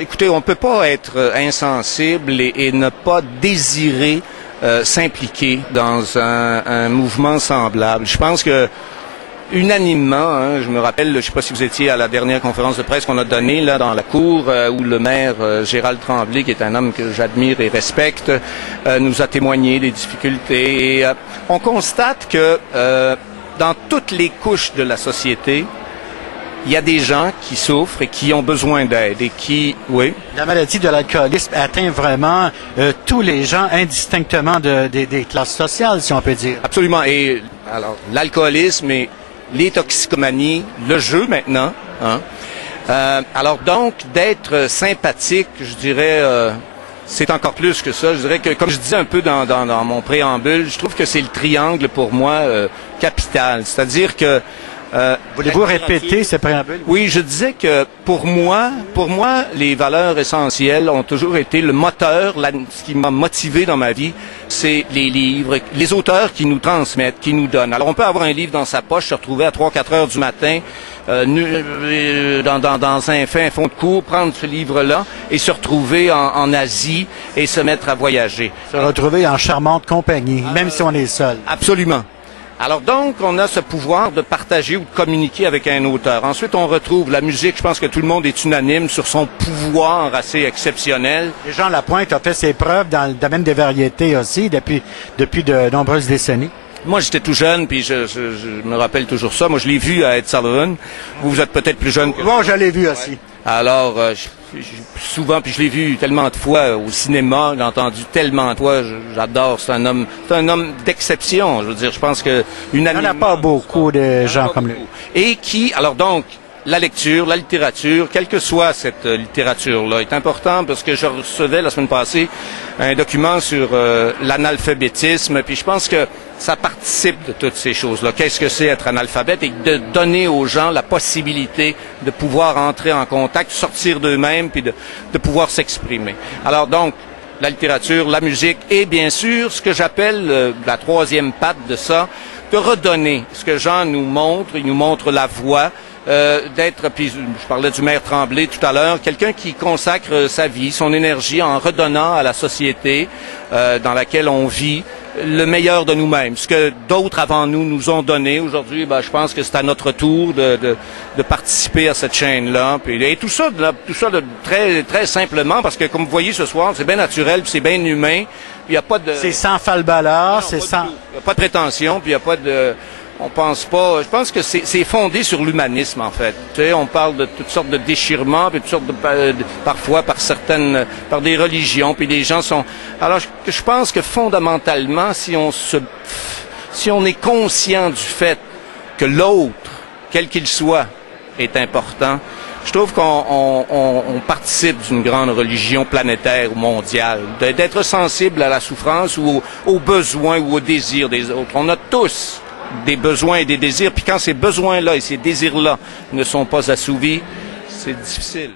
Écoutez, on ne peut pas être insensible et ne pas désirer s'impliquer dans un mouvement semblable. Je pense que unanimement, hein, je me rappelle, je ne sais pas si vous étiez à la dernière conférence de presse qu'on a donnée là dans la cour, où le maire Gérald Tremblay, qui est un homme que j'admire et respecte, nous a témoigné des difficultés. Et on constate que dans toutes les couches de la société, il y a des gens qui souffrent et qui ont besoin d'aide et qui, oui. La maladie de l'alcoolisme atteint vraiment tous les gens indistinctement des classes sociales, si on peut dire. Absolument. Et alors, l'alcoolisme et les toxicomanies, le jeu maintenant. Hein? Alors donc, d'être sympathique, je dirais, c'est encore plus que ça. Je dirais que, comme je disais un peu dans mon préambule, je trouve que c'est le triangle pour moi capital. C'est-à-dire que voulez-vous répéter ce préambule? Oui, je disais que pour moi, les valeurs essentielles ont toujours été le moteur, ce qui m'a motivé dans ma vie, c'est les livres, les auteurs qui nous transmettent, qui nous donnent. Alors on peut avoir un livre dans sa poche, se retrouver à 3-4 heures du matin dans un fin fond de cours, prendre ce livre-là et se retrouver en Asie et se mettre à voyager. Se retrouver en charmante compagnie, même si on est seul. Absolument. Alors donc, on a ce pouvoir de partager ou de communiquer avec un auteur. Ensuite, on retrouve la musique. Je pense que tout le monde est unanime sur son pouvoir assez exceptionnel. Et Jean Lapointe a fait ses preuves dans le domaine des variétés aussi depuis de nombreuses décennies. Moi, j'étais tout jeune, puis je me rappelle toujours ça. Moi, je l'ai vu à Ed Sullivan. Vous êtes peut-être plus jeune que moi. Je l'ai vu aussi. Alors, souvent, puis je l'ai vu tellement de fois au cinéma, je l'ai entendu tellement de fois, j'adore, c'est un homme d'exception, je veux dire, je pense que unanimement... Il n'y en a pas beaucoup de gens comme lui. Et qui, alors donc, la lecture, la littérature, quelle que soit cette littérature-là, est important parce que je recevais la semaine passée un document sur l'analphabétisme, puis je pense que ça participe de toutes ces choses-là. Qu'est-ce que c'est être analphabète et de donner aux gens la possibilité de pouvoir entrer en contact, sortir d'eux-mêmes, puis de pouvoir s'exprimer. Alors donc, la littérature, la musique et bien sûr, ce que j'appelle la troisième patte de ça, de redonner ce que Jean nous montre, il nous montre la voie, d'être, puis je parlais du maire Tremblay tout à l'heure, quelqu'un qui consacre sa vie, son énergie en redonnant à la société dans laquelle on vit le meilleur de nous-mêmes, ce que d'autres avant nous ont donné. Aujourd'hui, je pense que c'est à notre tour de participer à cette chaîne-là. Et tout ça très, très simplement, parce que comme vous voyez ce soir, c'est bien naturel, puis c'est bien humain. Il y a pas de... C'est sans falbalard, c'est sans... Il n'y a pas de prétention, puis il n'y a pas de... On pense pas. Je pense que c'est fondé sur l'humanisme en fait. Tu sais, on parle de toutes sortes de déchirements, puis toutes sortes parfois par des religions, puis les gens sont. Alors je pense que fondamentalement, si on est conscient du fait que l'autre, quel qu'il soit, est important, je trouve qu'on participe d'une grande religion planétaire ou mondiale, d'être sensible à la souffrance ou aux besoins ou aux désirs des autres. On a tous des besoins et des désirs, puis quand ces besoins-là et ces désirs-là ne sont pas assouvis, c'est difficile.